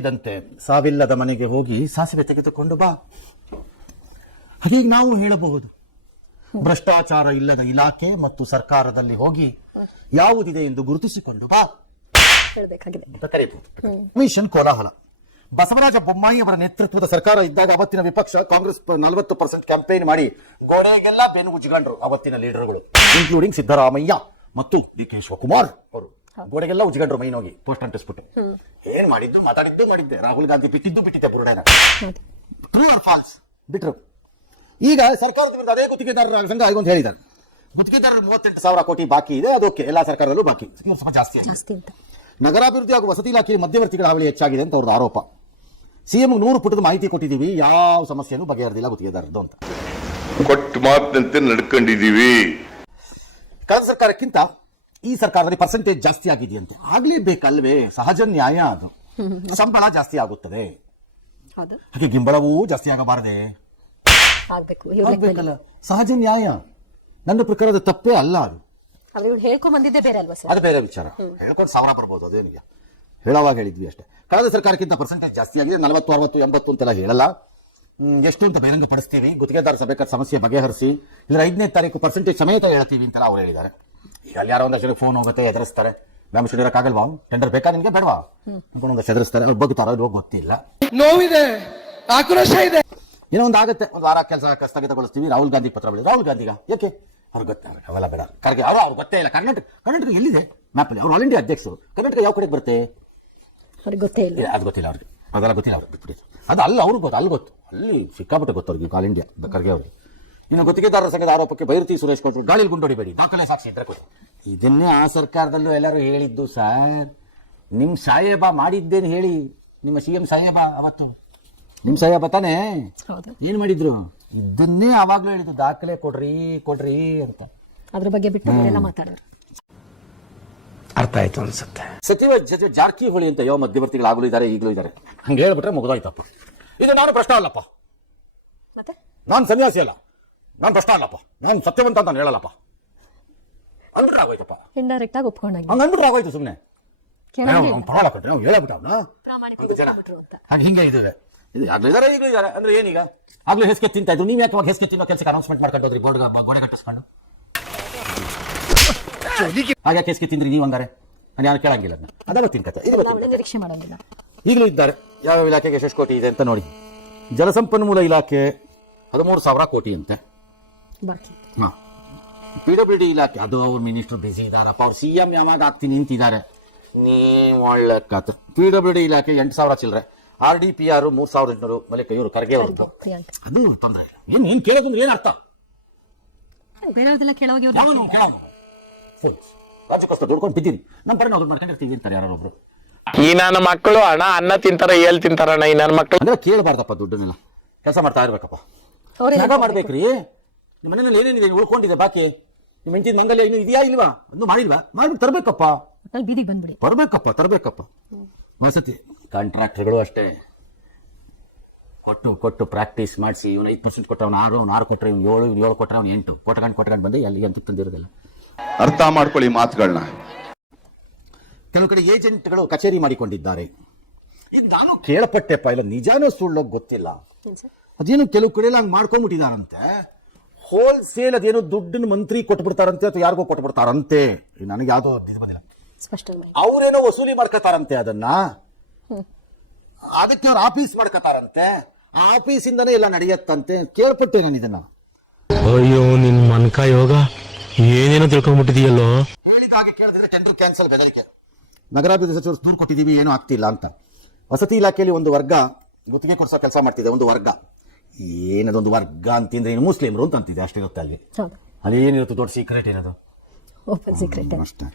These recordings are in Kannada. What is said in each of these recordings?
ಇದಂತೆ ಸಾವಿಲ್ಲದ ಮನೆಗೆ ಹೋಗಿ ಸಾಸಿವೆ ತೆಗೆದುಕೊಂಡು ಬಾ. ಹಾಗೆ ನಾವು ಹೇಳಬಹುದು, ಭ್ರಷ್ಟಾಚಾರ ಇಲ್ಲದ ಇಲಾಖೆ ಮತ್ತು ಸರ್ಕಾರದಲ್ಲಿ ಹೋಗಿ ಯಾವುದಿದೆ ಎಂದು ಗುರುತಿಸಿಕೊಂಡು ಬಾ ಅಂತ ಕರೆಯಬಹುದು. ಮಿಷನ್ ಕೋಲಾಹಲ. ಬಸವರಾಜ ಬೊಮ್ಮಾಯಿ ಅವರ ನೇತೃತ್ವದ ಸರ್ಕಾರ ಇದ್ದಾಗ ಅವತ್ತಿನ ವಿಪಕ್ಷ ಕಾಂಗ್ರೆಸ್ 40% ಕ್ಯಾಂಪೇನ್ ಮಾಡಿ ಗೋಡೆಗೆಲ್ಲ ಪೇನು ಉಜ್ಜಿಕೊಂಡ್ರು ಅವತ್ತಿನ ಲೀಡರ್ಗಳು, ಇನ್ಕ್ಲೂಡಿಂಗ್ ಸಿದ್ದರಾಮಯ್ಯ ಮತ್ತು ಡಿ ಕೆ ಶಿವಕುಮಾರ್ ಅವರು. ಗೋಡೆಗೆಲ್ಲ ಉಜ್ಜಿಕೊಂಡ್ರು ಮೈನೋಗಿ ಪೋಸ್ಟ್ ಅಂಟಿಸ್ಬಿಟ್ಟು. ಏನ್ ಮಾಡಿದ್ದು ಮಾತಾಡಿದ್ದು ಮಾಡಿದ್ದೆ. ರಾಹುಲ್ ಗಾಂಧಿ ಬಿಟ್ಟಿದ್ದೆ ಬುರುಡೆನ. ಟ್ರೂ ಆರ್ ಫಾಲ್ಸ್ ಬಿಟ್ರು. ಈಗ ಸರ್ಕಾರದ ವಿರುದ್ಧ ಅದೇ ಗುತ್ತಿಗೆದಾರರ ಸಂಘ ಆಗಿ ಅಂತ ಹೇಳಿದ್ದಾರೆ. ಗುತ್ತಿಗೆದಾರರು 38,000 ಕೋಟಿ ಬಾಕಿ ಇದೆ. ಅದಕ್ಕೆ ಎಲ್ಲಾ ಸರ್ಕಾರದಲ್ಲೂ ಬಾಕಿ ಸ್ವಲ್ಪ ಜಾಸ್ತಿ. ನಗರಾಭಿವೃದ್ಧಿ ಹಾಗೂ ವಸತಿ ಇಲಾಖೆಯಲ್ಲಿ ಮಧ್ಯವರ್ತಿಗಳ ಹಾವಳಿ ಹೆಚ್ಚಾಗಿದೆ ಅಂತ ಅವ್ರದ್ದು ಆರೋಪ. ಸಿಎಂ 100 ಪುಟದ ಮಾಹಿತಿ ಕೊಟ್ಟಿದ್ದೀವಿ, ಯಾವ ಸಮಸ್ಯೆನೂ ಬಗೆಹರಿದಿಲ್ಲ ಗುತ್ತಿಗೆದಾರದ್ದು ಅಂತ. ಕೊಟ್ಟು ಮಾತಿನಂತೆ ನಡ್ಕೊಂಡಿದ್ದೀವಿ. ಕಳೆದ ಸರ್ಕಾರಕ್ಕಿಂತ ಈ ಸರ್ಕಾರದಲ್ಲಿ ಪರ್ಸೆಂಟೇಜ್ ಜಾಸ್ತಿ ಆಗಿದೆಯಂತೆ. ಆಗ್ಲೇಬೇಕಲ್ವೇ, ಸಹಜ ನ್ಯಾಯ ಅದು. ಸಂಬಳ ಜಾಸ್ತಿ ಆಗುತ್ತದೆ, ಹಾಗೆ ಗಿಂಬಳವೂ ಜಾಸ್ತಿ ಆಗಬಾರದೆ, ಆಗ್ಬೇಕಲ್ಲ, ಸಹಜ ನ್ಯಾಯ. ನನ್ನ ಪ್ರಕಾರದ ತಪ್ಪೇ ಅಲ್ಲ ಅದು. ಹೇಳ್ಕೊಂಡ್ ಬಂದಿದ್ದೆ ಬೇರೆ ಅಲ್ವಾ ಸರ್? ಅದು ಬೇರೆ ವಿಚಾರ. ಹೇಳ್ಕೊಂಡು 1000 ಬರ್ಬೋದು, ಅದೇನಿಗೆ ಹೇಳುವಾಗ ಹೇಳಿದ್ವಿ ಅಷ್ಟೇ. ಕಳೆದ ಸರ್ಕಾರಕ್ಕಿಂತ ಪರ್ಸೆಂಟೇಜ್ ಜಾಸ್ತಿ ಆಗಿದೆ. 40, 60, 80 ಅಂತೆಲ್ಲ ಹೇಳಲ್ಲ. ಎಷ್ಟು ಅಂತ ಬಹಿರಂಗ ಪಡಿಸ್ತೀವಿ, ಗುತ್ತಿಗೆದಾರ ಸಭೆ ಸಮಸ್ಯೆ ಬಗೆಹರಿಸಿ, ಇಲ್ಲ 5ನೇ ತಾರೀಕು ಪರ್ಸೆಂಟೇಜ್ ಸಮೇತ ಹೇಳ್ತೀವಿ ಅಂತೆಲ್ಲ ಅವ್ರು ಹೇಳಿದ್ದಾರೆ. ಈಗ ಅಲ್ಲಿ ಯಾರೋ ಒಂದಷ್ಟು ಫೋನ್ ಹೋಗುತ್ತೆ, ಎದುರಿಸ್ತಾರೆ. ಮ್ಯಾಮ್ ಇಡಕ್ಕಾಗಲ್ವಾ, ಟೆಂಡರ್ ಬೇಕಾ ನಿನ್ಗೆ ಬೇಡವಾ ಅನ್ಕೊಂಡು ಒಂದಷ್ಟು ಎದುರಿಸ್ತಾರೆ. ಅವ್ರು ಬಗ್ತಾರೋ ಇಲ್ವೋ ಗೊತ್ತಿಲ್ಲ. ನೋವಿದೆ, ಆಕ್ರೋಶ ಇದೆ. ಏನೋ ಒಂದು ಆಗುತ್ತೆ, ಒಂದು ವಾರ ಕೆಲಸ ಸ್ಥಗಿತಗೊಳಿಸ್ತೀವಿ. ರಾಹುಲ್ ಗಾಂಧಿ ಪತ್ರ ಬಳಿ. ರಾಹುಲ್ ಗಾಂಧಿಗ ಯಾಕೆ? ಅವ್ರಿಗೆ ಗೊತ್ತ ಅವೆಲ್ಲ ಬೇಡ. ಖರ್ಗೆ ಅವ್ರು ಗೊತ್ತೇ ಇಲ್ಲ. ಕರ್ನಾಟಕ ಎಲ್ಲಿದೆ ಮ್ಯಾಪಲ್ಲಿ? ಅವ್ರು ಆಲ್ ಇಂಡಿಯಾ ಅಧ್ಯಕ್ಷರು. ಕರ್ನಾಟಕ ಯಾವ ಕಡೆಗೆ ಬರುತ್ತೆ ಅವ್ರಿಗೆ ಗೊತ್ತೇ ಇಲ್ಲ. ಅದು ಗೊತ್ತಿಲ್ಲ ಅವ್ರಿಗೆ, ಅದೆಲ್ಲ ಗೊತ್ತಿಲ್ಲ ಅವ್ರಿಗೆ. ಬಿಟ್ಬಿಡಿ ಅದು. ಅಲ್ಲ ಅವ್ರಿಗೆ ಗೊತ್ತು, ಅಲ್ಲಿ ಗೊತ್ತು, ಅಲ್ಲಿ ಸಿಕ್ಕಾಪಟ್ಟೆ ಗೊತ್ತು ಅವ್ರಿಗೆ, ಆಲ್ ಇಂಡಿಯಾ ಖರ್ಗೆ ಅವ್ರಿಗೆ. ಇನ್ನು ಗುತ್ತಿಗೆದಾರರ ಸಂಘದ ಆರೋಪಕ್ಕೆ ಬೈರತಿ ಸುರೇಶ್ ಕೊಟ್ಟರು, ಗಾಳಿಯಲ್ಲಿ ಗುಂಡೊಡಿಬೇಡಿ, ದಾಖಲೆ ಸಾಕ್ಷಿ ಇದ್ರೆ ಕೊಡಿ. ಇದನ್ನೇ ಆ ಸರ್ಕಾರದಲ್ಲೂ ಎಲ್ಲರೂ ಹೇಳಿದ್ದು ಸರ್. ನಿಮ್ಮ ಸಾಹೇಬ ಮಾಡಿದ್ದೇನು ಹೇಳಿ, ನಿಮ್ಮ CM ಸಾಹೇಬ ಅವತ್ತು ನಿಮ್ಮ ಸಾಹೇಬ ತಾನೇ ಏನ್ ಮಾಡಿದ್ರು, ಇದನ್ನೇ ಅವಾಗ್ಲೂ ಹೇಳಿದ್ದು, ದಾಖಲೆ ಕೊಡ್ರಿ ಅಂತ. ಅದ್ರ ಬಗ್ಗೆ ಬಿಟ್ಟು ಮಾತಾಡೋರು. ಅರ್ಥ ಆಯ್ತು ಅನ್ಸುತ್ತೆ. ಸಚಿವ ಜಾರಕಿಹೊಳಿ ಅಂತ ಯಾವ ಮಧ್ಯವರ್ತಿಗಳಾಗಲೂ ಇದ್ದಾರೆ, ಈಗಲೂ ಇದ್ದಾರೆ. ಹಂಗೆ ಹೇಳ್ಬಿಟ್ರೆ ಮುಗಿದೋಯ್ತಪ್ಪ. ಇದು ನಾನು ಪ್ರಶ್ನೆ ಅಲ್ಲಪ್ಪ, ನಾನು ಸನ್ಯಾಸಿ ಅಲ್ಲ, ನಾನು ಪ್ರಶ್ನೆ ಅಲ್ಲಪ್ಪ, ನಾನು ಸತ್ಯವಂತ ಅಂತ ಹೇಳಲ್ಲಪ್ಪ ಅಂದ್ಬಿಟ್ರೆ ಆಗೋಯ್ತಪ್ಪ. ಇಂಡೈರೆಕ್ಟ್ ಆಗಿ ಒಪ್ಕೊಂಡಾಗ ಹಂಗ ಅಂದ್ಬಿಟ್ರೆ ಆಗೋಯ್ತು. ಸುಮ್ಮನೆ ಪರವಾಗಿಲ್ಲ ಕೊಟ್ರೆ ನಾವು ಹೇಳಬಿಟ್ಟ ಅವ್ನ ಹಾಗೆ ಹಿಂಗೆ ಇದ್ದೇವೆ. ಇದು ಆಗ್ಲೂ ಇದಾರೆ, ಈಗಲೂ ಇದ್ದಾರೆ. ಅಂದ್ರೆ ಏನೀಗ ಆಗ್ಲೂ ಹೆಸ್ಕೆ ತಿಂತಾ ಇದ್ರು, ನೀವು ಯಾಕೆ ಅವಾಗ ಹೆಸ್ಕೆ ತಿನ್ನೋ ಕೆಲಸಕ್ಕೆ ಅನೌನ್ಸ್ಮೆಂಟ್ ಮಾಡ್ಕೊಂಡು ಹೋದ್ರಿ, ಗೋಡೆ ಕಟ್ಟಿಸ್ಕೊಂಡು? ಹಾಗೆ ಹೆಸ್ಕೆ ತಿಂದ್ರಿ ನೀವು ಹಂಗಾರೆ? ನಾನು ಯಾರು ಕೇಳಂಗಿಲ್ಲ. ಅದೆಲ್ಲ ತಿನ್ಕತ್ತೆ. ನಿರೀಕ್ಷೆ ಮಾಡಂಗಿಲ್ಲ. ಈಗಲೂ ಇದ್ದಾರೆ. ಯಾವ ಇಲಾಖೆಗೆ ಎಷ್ಟು ಕೋಟಿ ಇದೆ ಅಂತ ನೋಡಿ. ಜಲಸಂಪನ್ಮೂಲ ಇಲಾಖೆ 13,000 ಕೋಟಿ ಅಂತೆ. PWD ಇಲಾಖೆ ಅದು ಅವ್ರ ಮಿನಿಸ್ಟರ್ ಬಿಸಿ ಇದಾರಪ್ಪ. ಅವ್ರು CM ಯಾವಾಗ ಆಗ್ತೀನಿ ನಿಂತಿದ್ದಾರೆ. ನೀವು ಒಳ್ಳೆ ಕಾತು. PWD ಇಲಾಖೆ 8,000 ಚಿಲ್ಲರೆ. RDPR 3,800. ಮಲ್ಲಿಕ ಇವರು ಖರ್ಗೆ ಅವ್ರದ್ದು. ಅದು ತೊಂದರೆ ಇಲ್ಲ. ಏನ್ ಕೇಳೋದಂದ್ರೆ ಏನ್ ಅರ್ಥ? ರಾಜ್ಯಕ್ಕೋಸ್ಕರ ದುಡ್ಕೊಂಡು ಬಿದ್ದೀನಿ, ನಮ್ಮ ಪಡೆ ನಾವು ದುಡ್ಡು ಮಾಡ್ಕೊಂಡಿರ್ತೀವಿ ಅಂತಾರೆ ಯಾರೊಬ್ರು. ಈ ನನ್ನ ಮಕ್ಕಳು ಹಣ ಅನ್ನ ತಿಂತಾರ, ಏಲ್ ತಿಂತಾರಣ್ಣ ಈ ನನ್ನ ಮಕ್ಕಳು. ಅಂದ್ರೆ ಕೇಳಬಾರ್ದಪ್ಪ, ದುಡ್ಡನ್ನೆಲ್ಲ ಕೆಲಸ ಮಾಡ್ತಾ ಇರ್ಬೇಕಪ್ಪ. ಜಾಗ ಮಾಡ್ಬೇಕ್ರಿ. ನಿಮ್ಮ ಮನೆಯಲ್ಲಿ ಏನೇನಿದೆ ಉಳ್ಕೊಂಡಿದೆ ಬಾಕಿ? ನಿಮ್ಮ ಹೆಂಡತಿ ಮಂಗಲ್ಯ ಇನ್ನು ಇದೆಯಾ ಇಲ್ವಾ? ಅದನ್ನು ಮಾಡಿಲ್ವಾ? ಮಾಡ್ಬಿಟ್ಟು ತರ್ಬೇಕಪ್ಪ, ಬೀದಿಗೆ ಬಂದ್ಬಿಡಿ, ತರಬೇಕಪ್ಪ. ವಸತಿ ಕಾಂಟ್ರಾಕ್ಟರ್ಗಳು ಅಷ್ಟೇ, ಕೊಟ್ಟು ಪ್ರಾಕ್ಟೀಸ್ ಮಾಡಿಸಿ. ಇವನು 5% ಕೊಟ್ಟರೆ ಅವ್ನು 6 ಕೊಟ್ಟರೆ ಇವ್ನು 7 ಕೊಟ್ಟರೆ ಅವ್ನು 8 ಕೊಟ್ಕೊಂಡು ಬಂದು ಅಲ್ಲಿ ಅಂತ ತಂದಿರೋದಿಲ್ಲ. ಅರ್ಥ ಮಾಡ್ಕೊಳ್ಳಿ ಮಾತುಗಳನ್ನ. ಕೆಲವು ಕಡೆ ಏಜೆಂಟ್ಗಳು ಕಚೇರಿ ಮಾಡಿಕೊಂಡಿದ್ದಾರೆ. ಈಗ ನಾನು ಕೇಳಪಟ್ಟೆಪ್ಪ, ಇಲ್ಲ ನಿಜಾನೋ ಸುಳ್ಳು ಗೊತ್ತಿಲ್ಲ. ಅದೇನು ಕೆಲವು ಕಡೆ ಹಂಗೆ ಮಾಡ್ಕೊಂಡ್ಬಿಟ್ಟಿದಾರಂತೆ. ಹೋಲ್ಸೇಲ್ ಅದೇನೋ ದುಡ್ಡನ್ನು ಮಂತ್ರಿ ಕೊಟ್ಬಿಡ್ತಾರಂತೆ ಅಥವಾ ಯಾರಿಗೋ ಕೊಟ್ಬಿಡ್ತಾರಂತೆ. ನನಗೆ ಯಾವ್ದೋ ಇದು ಬಂದಿಲ್ಲ. ಅವ್ರೇನೋ ವಸೂಲಿ ಮಾಡ್ಕೋತಾರಂತೆ ಅದನ್ನ. ಅದಕ್ಕೆ ಅವ್ರು ಆಫೀಸ್ ಮಾಡ್ಕೋತಾರಂತೆ. ಆಫೀಸಿಂದನೇ ಎಲ್ಲ ನಡೆಯತ್ತಂತೆ. ಕೇಳ್ಪಟ್ಟೆ ನಾನು ಇದನ್ನ. ಅಯ್ಯೋ ನಿನ್ ಮನ್ಕ ಯೋಗ ಏನೇನೋ ತಿಳ್ಕೊಂಡ್ಬಿಟ್ಟಿದೆಯಲ್ಲೋ. ಹೇಳಿದ ಹಾಗೆ ಕೇಳಿದ್ರೆ ಟೆಂಡರ್ ಕ್ಯಾನ್ಸಲ್ ಬೆದರಿಕೆ. ನಗರಾಭಿವೃದ್ಧಿ ಸಚಿವರು ದೂರು ಕೊಟ್ಟಿದ್ದೀವಿ, ಏನೂ ಆಗ್ತಿಲ್ಲ ಅಂತ. ವಸತಿ ಇಲಾಖೆಯಲ್ಲಿ ಒಂದು ವರ್ಗ ಗುತ್ತಿಗೆ ಕೊಡಿಸೋ ಕೆಲಸ ಮಾಡ್ತಿದೆ. ಒಂದು ವರ್ಗ ಏನದೊಂದು ವರ್ಗ ಅಂತಿದ್ರೆ ಇನ್ನು ಮುಸ್ಲಿಮರು ಅಂತ ಅಂತಿದೆ ಅಷ್ಟೇ. ಗೊತ್ತ ಅಲ್ಲಿ ಏನಿರುತ್ತೆ ದೊಡ್ಡ ಸೀಕ್ರೆಟ್ ಏನದು? ಅಷ್ಟೇ.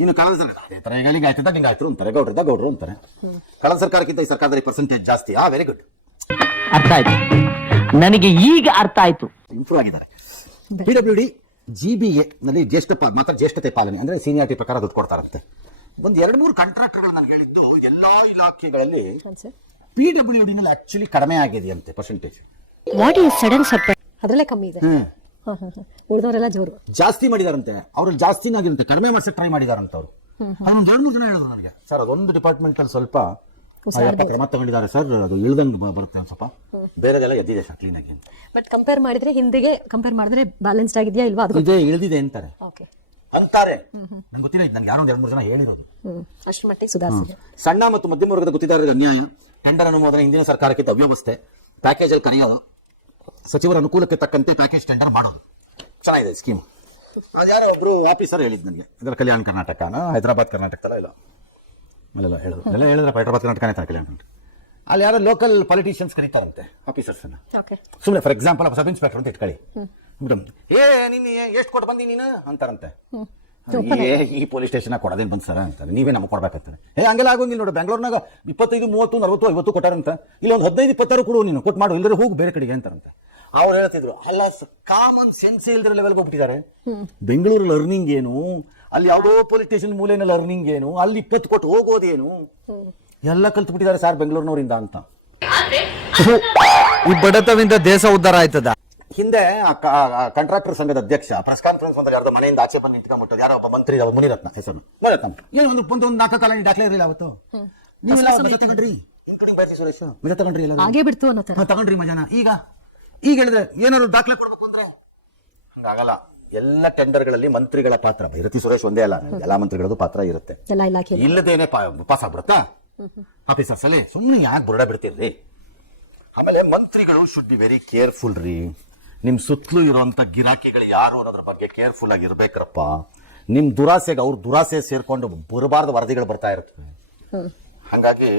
ಇನ್ನು ಕಳೆದ ಅದೇ ತರ ಈಗ ಲಿಂಗಾಯ್ತದ ಲಿಂಗಾಯ್ತರು ಅಂತಾರೆ, ಗೌಡ್ರು ಅಂತಾರೆ. ಕಳೆದ ಸರ್ಕಾರಕ್ಕಿಂತ ಈ ಸರ್ಕಾರದಲ್ಲಿ ಪರ್ಸೆಂಟೇಜ್ ಜಾಸ್ತಿ. ವೆರಿ ಗುಡ್, ಅರ್ಥ ಆಯ್ತು ನನಗೆ, ಈಗ ಅರ್ಥ ಆಯ್ತು. ಇಂಪ್ರೂವ್ ಆಗಿದ್ದಾರೆ. PWD GBA ನಲ್ಲಿ ಜ್ಯೇಷ್ಠತೆ ಪಾಲನೆ ಅಂದ್ರೆ ಸೀನಿಯಾರಿಟಿ ಪ್ರಕಾರ ದುಡ್ಡು ಕೊಡ್ತಾರಂತೆ. ಒಂದು 2-3 ಕಾಂಟ್ರಾಕ್ಟರ್ಗಳು ನಾನು ಹೇಳಿದ್ದು ಎಲ್ಲಾ ಇಲಾಖೆಗಳಲ್ಲಿ PWD ನಲ್ಲಿ ಆಕ್ಚುಲಿ ಕಡಿಮೆ ಆಗಿದೆ ಅಂತೆ ಪರ್ಸೆಂಟೇಜ್. ಅದ್ರಲ್ಲೇ ಕಮ್ಮಿ ಇದೆ. ಉಳಿದವರೆಲ್ಲ ಜೋರು ಜಾಸ್ತಿ ಮಾಡಿದಾರಂತೆ. ಅವ್ರಲ್ಲಿ ಜಾಸ್ತಿನೇ ಆಗಿರಂತೆ, ಕಡಿಮೆ ಮಾಡ್ಸಕ್ ಟ್ರೈ ಮಾಡಿದಾರಂತ ಅವರು. ಅವ್ರು 2-3 ಜನ ಹೇಳಿದ್ರು ನನಗೆ, ಸರ್ ಅದೊಂದು ಡಿಪಾರ್ಟ್ಮೆಂಟ್ ಅಲ್ಲಿ ಸ್ವಲ್ಪ ಕ್ರಮ ತಗೊಂಡಿದ್ದಾರೆ ಸರ್, ಅದು ಇಳ್ದಂಗೆ ಬರುತ್ತೆ ಒಂದು ಸ್ವಲ್ಪ, ಬೇರೆದೆಲ್ಲ ಎದ್ದಿದೆ ಸರ್ ಕ್ಲೀನಾಗಿ. ಬಟ್ ಕಂಪೇರ್ ಮಾಡಿದ್ರೆ ಹಿಂದಿಗೆ ಕಂಪೇರ್ ಮಾಡಿದ್ರೆ ಬ್ಯಾಲೆನ್ಸ್ಡ್ ಆಗಿದೆಯಾ ಇಲ್ವಾ ಅದು ಇದೇ ಇಳಿದಿದೆ ಅಂತಾರೆ ಓಕೆ ನಂಗೆ ಗೊತ್ತಿಲ್ಲ, ಇದು ನನ್ಗೆ ಯಾರೋ 2-3 ಜನ ಹೇಳಿರೋದು. ಅಷ್ಟು ಮಟ್ಟಿಗೆ ಸುಧಾರಿಸಿದೆ. ಸಣ್ಣ ಮತ್ತು ಮಧ್ಯಮ ವರ್ಗದ ಗುತ್ತಿದಾರರಿಗೆ ಅನ್ಯಾಯ, ಟೆಂಡರ್ ಅನುಮೋದನೆ ಹಿಂದಿನ ಸರ್ಕಾರಕ್ಕಿಂತ ಅವ್ಯವಸ್ಥೆ, ಪ್ಯಾಕೇಜ್ ಅಲ್ಲಿ ಕರೆಯೋದು, ಸಚಿವರ ಅನುಕೂಲಕ್ಕೆ ತಕ್ಕಂತೆ ಪ್ಯಾಕೇಜ್ ಟೆಂಡರ್ ಮಾಡೋದು. ಚೆನ್ನಾಗಿದೆ ಸ್ಕೀಮ್. ಅದ್ಯಾರೋ ಒಬ್ರು ಆಫೀಸರ್ ಹೇಳಿದ್ ನನಗೆ, ಇದರ ಕಲ್ಯಾಣ ಕರ್ನಾಟಕನ ಹೈದರಾಬಾದ್ ಕರ್ನಾಟಕದಲ್ಲ ಇಲ್ಲ ಅಲ್ಲೆಲ್ಲ ಹೇಳಿದ್ರು, ಎಲ್ಲ ಹೇಳಿದ್ರೆ ಹೈದರಾಬಾದ್ ಕರ್ನಾಟಕನೇ ತಾನೆ ಕಲ್ಯಾಣ ಕರ್ನಾಟಕ. ಅಲ್ಲಿ ಯಾರೋ ಲೋಕಲ್ ಪೊಲಿಟಿಷಿಯನ್ಸ್ ಕರೀತಾರಂತೆ ಆಫೀಸರ್ಸ್ ಅನ್ನ. ಓಕೆ ಸುಮ್ಮನೆ ಫಾರ್ ಎಕ್ಸಾಂಪಲ್ ಸಬ್ ಇನ್ಸ್ಪೆಕ್ಟರ್ ಅಂತ ಇಟ್ಕೊಳ್ಳಿ, ನೀನು ಎಷ್ಟು ಕೊಟ್ಟು ಬಂದಿ ನೀನು ಅಂತಾರಂತೆ. ಈ ಪೊಲೀಸ್ ಸ್ಟೇಷನ್ ಕೊಡೋದೇನು ಬಂದ್ ಸರ ಅಂತಾರೆ, ನೀವೇ ನಮಗೆ ಕೊಡ್ಬೇಕಂತಾರೆ. ಹಂಗೆಲ್ಲ ಆಗೋಂಗಿಲ್ಲ ನೋಡಿ, ಬೆಂಗಳೂರಿನಾಗ 25, 30, 40, 50 ಕೊಟ್ಟಾರಂತ, ಇಲ್ಲಿ ಒಂದು 15, 26 ಕೊಡು ನೀನು, ಕೊಟ್ಟು ಮಾಡು, ಇಲ್ಲದ್ರೆ ಹೋಗಿ ಬೇರೆ ಕಡೆಗೆ ಅಂತಾರಂತೆ. ಅವ್ರು ಹೇಳ್ತಿದ್ರು ಅಲ್ಲ ಕಾಮನ್ ಸೆನ್ಸ್ ಇಲ್ದಿರೋ ಲೆವೆಲ್ಗೆ ಹೋಗ್ಬಿಟ್ಟಿದ್ದಾರೆ. ಬೆಂಗಳೂರಲ್ಲಿ ಅರ್ನಿಂಗ್ ಏನು, ಅಲ್ಲಿ ಯಾವುದೋ ಪೊಲೀಸ್ ಸ್ಟೇಷನ್ ಮೂಲೆಯಲ್ಲಿ ಅರ್ನಿಂಗ್ ಏನು, ಅಲ್ಲಿ 20 ಕೊಟ್ಟು ಹೋಗೋದೇನು, ಎಲ್ಲ ಕಲ್ತು ಬಿಟ್ಟಿದ್ದಾರೆ ಸರ್ ಬೆಂಗಳೂರಿನವರಿಂದ ಅಂತ. ಈ ಬಡತವಿಂದ ದೇಶ ಉದ್ಧಾರ ಆಯ್ತದ. ಹಿಂದೆ ಕಾಂಟ್ರಾಕ್ಟರ್ ಸಂಘದ ಅಧ್ಯಕ್ಷ ಪ್ರೆಸ್ ಕಾನ್ಫರೆನ್ಸ್ ಅಂತ ಯಾರ್ದೋ ಮನೆಯಿಂದ ಆಚೆ ಬಂದು ನಿಂತ್ಕೊಂಡ್ಬಿಟ್ಟು ಯಾರೋ ಒಬ್ಬ ಮಂತ್ರಿ, ಮುನಿರತ್ನ ಹೆಸರು, ಮುನಿರತ್ನ ಏನು ಒಂದು 4 ಕಾಲ ದಾಖಲೆ ಇರಲಿಲ್ಲ ಅವತ್ತು. ನೀವೆಲ್ಲ ತಗೊಂಡ್ರಿ, ಇನ್ಕ್ಲೂಡಿಂಗ್ ಬೈಸಿ ಸುರೇಶ್ ಮಜಾ ತಗೊಂಡ್ರಿ, ಎಲ್ಲ ಹಾಗೆ ಬಿಡ್ತು ಅನ್ನೋ ತರ ತಗೊಂಡ್ರಿ ಮಜಾನ. ಈಗ ಹೇಳಿದ್ರೆ ಏನಾದ್ರು ದಾಖಲೆ ಕೊಡ್ಬೇಕು ಅಂದ್ರೆ ಹಂಗಾಗಲ್ಲ. ಎಲ್ಲ ಟೆಂಡರ್ಗಳಲ್ಲಿ ಮಂತ್ರಿಗಳ ಪಾತ್ರ, ಭೈರತಿ ಸುರೇಶ್ ಒಂದೇ ಅಲ್ಲ, ಎಲ್ಲಾ ಮಂತ್ರಿಗಳದ್ದು ಪಾತ್ರ ಇರುತ್ತೆ. ಎಲ್ಲ ಇಲಾಖೆ ಇಲ್ಲದೇನೆ ಪಾಸ್ ಆಗ್ಬಿಡುತ್ತಾ ಆಫೀಸರ್ಸ್ ಅಲ್ಲಿ, ಸುಮ್ಮನೆ ಯಾಕೆ ಬುರುಡ ಬಿಡ್ತೀರ್ರಿ. ಆಮೇಲೆ ಮಂತ್ರಿಗಳು ಶುಡ್ ಬಿ ವೆರಿ ಕೇರ್ಫುಲ್ ರೀ. ನಿಮ್ ಸುತ್ತಲೂ ಇರುವಂತ ಗಿರಾಕಿಗಳು ಯಾರು ಅನ್ನೋದ್ರ ಬಗ್ಗೆ ಕೇರ್ಫುಲ್ ಆಗಿ ಇರ್ಬೇಕ್ರಪ್ಪ. ನಿಮ್ ದುರಾಸೆಗೆ ಅವ್ರ ದುರಾಸೆ ಸೇರ್ಕೊಂಡು ಬರಬಾರ್ದು ವರದಿಗಳು ಬರ್ತಾ ಇರ್ತವೆ. ಹಂಗಾಗಿ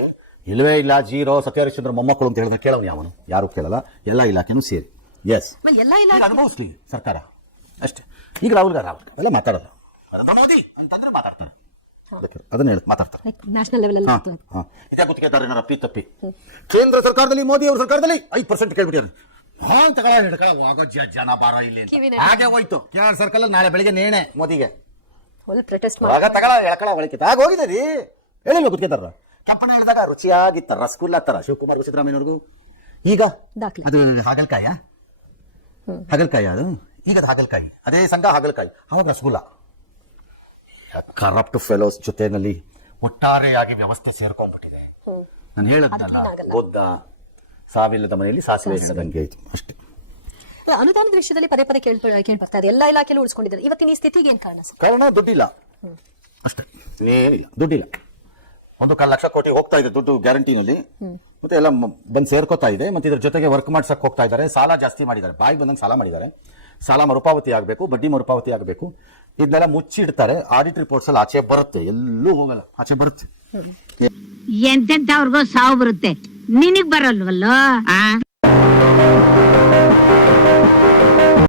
ಇಲ್ಲವೇ ಇಲ್ಲ, ಜೀರೋ, ಸತ್ಯಹರಿಶ್ಚಂದ್ರ ಮೊಮ್ಮಕ್ಕಳು ಅಂತ ಹೇಳಿದ್ರೆ ಕೇಳೋನು ಯಾವನು, ಯಾರು ಕೇಳಲ್ಲ, ಎಲ್ಲ ಇಲಾಖೆನೂ ಸೇರಿ. ಎಸ್, ಎಲ್ಲ ಅನುಭವಿಸ್ಲಿ ಸರ್ಕಾರ ಅಷ್ಟೇ. ಈಗ ರಾಹುಲ್ ಗಾಂಧಿ ಎಲ್ಲ ಮಾತಾಡೋದು, ನರೇಂದ್ರ ಮೋದಿ ಅಂತಂದ್ರೆ ಮಾತಾಡ್ತಾರೆ, ಅದನ್ನ ಹೇಳಿ ಮಾತಾಡ್ತಾರೆ ನ್ಯಾಷನಲ್ ಲೆವೆಲ್ ಅಲ್ಲಿ ಇದೇ ಗುತ್ತಿಗೆದಾರ ಏನಾರ ಪಿ ಕೇಂದ್ರ ಸರ್ಕಾರದಲ್ಲಿ ಮೋದಿ ಅವ್ರ ಸರ್ಕಾರದಲ್ಲಿ 5% ಕೇಳ್ಬಿಟ್ಟಿದ್ದಾರೆ. ಜನ ಬಾರ ಇಲ್ಲಿ ಹಾಗೆ ಹೋಯ್ತು. ಕೇಂದ್ರ ಸರ್ಕಾರ ನಾಳೆ ಬೆಳಿಗ್ಗೆ ನೇಣೆ ಮೋದಿಗೆ ಪ್ರೊಟೆಸ್ಟ್ ತಗೊಳ ಎಳ್ಕಳ ಒಳಕ್ಕೆ ಆಗ ಹೋಗಿದ್ದೀರಿ ಹೇಳಿಲ್ಲ ಗುತ್ತಿಗೆದಾರ. ಕಂಪನಿ ಹೇಳಿದಾಗ ರುಚಿಯಾಗಿತ್ತ ರಸಗುಲ್ಲ ತರ ಶಿವಕುಮಾರ್ ಸಿದ್ದರಾಮಯ್ಯವ್ರಿಗೂ. ಈಗ ಅದು ಹಾಗಲಕಾಯ ಅದು, ಈಗ ಅದು ಹಾಗಲಕಾಯಿ, ಅದೇ ಸಂಘ ಹಾಗಲಕಾಯಿ, ಅವಾಗ ರಸಗುಲ್ಲ. ಕರಪ್ಟ್ ಫೆಲೋಸ್ ಜೊತೆನಲ್ಲಿ ಒಟ್ಟಾರೆಯಾಗಿ ವ್ಯವಸ್ಥೆ ಸೇರ್ಕೊಂಡ್ಬಿಟ್ಟಿದೆ. ನಾನು ಹೇಳದ್ನಲ್ಲ, ಬುದ್ಧ ಸಾವಿಲ್ಲದ ಮನೆಯಲ್ಲಿ ಸಾಸಿವೆ ನೆನೆದಂಗೆ ಆಯ್ತು ಅಷ್ಟೇ. ಅನುದಾನದ ವಿಷಯದಲ್ಲಿ ಪದೇ ಪದೇ ಕೇಳಿ ಬರ್ತಾ ಇದೆ, ಎಲ್ಲ ಇಲಾಖೆಯಲ್ಲಿ ಉಳಿಸ್ಕೊಂಡಿದ್ದಾರೆ. ಇವತ್ತಿನ ಈ ಸ್ಥಿತಿಗೆ ಏನ್ ಕಾರಣ? ಕಾರಣ ದುಡ್ಡಿಲ್ಲ ಅಷ್ಟೇ, ಏನಿಲ್ಲ, ದುಡ್ಡಿಲ್ಲ. 1.25 ಲಕ್ಷ ಕೋಟಿ ಹೋಗ್ತಾ ಇದೆ ದುಡ್ಡು ಗ್ಯಾರಂಟಿನಲ್ಲಿ, ಮತ್ತೆ ಎಲ್ಲ ಬಂದು ಸೇರ್ಕೋತಾ ಇದೆ. ಮತ್ತೆ ಇದ್ರ ಜೊತೆಗೆ ವರ್ಕ್ ಮಾಡ್ಸಕ್ ಹೋಗ್ತಾ ಇದ್ದಾರೆ. ಸಾಲ ಜಾಸ್ತಿ ಮಾಡಿದ್ದಾರೆ, ಬಾಯಿಗೆ ಬಂದಂಗೆ ಸಾಲ ಮಾಡಿದ್ದಾರೆ. ಸಾಲ ಮರುಪಾವತಿ ಆಗಬೇಕು, ಬಡ್ಡಿ ಮರುಪಾವತಿ ಆಗಬೇಕು. ಇದನ್ನೆಲ್ಲ ಮುಚ್ಚಿಡ್ತಾರೆ. ಆಡಿಟ್ ರಿಪೋರ್ಟ್ಸ್ ಅಲ್ಲಿ ಆಚೆ ಬರುತ್ತೆ, ಎಲ್ಲೂ ಹೋಗಲ್ಲ, ಆಚೆ ಬರುತ್ತೆ. ಎಂತೆಂತವ್ರಿಗೋ ಸಾವು ಬರುತ್ತೆ, ನಿನಗ್ ಬರಲ್ವಲ್ಲ.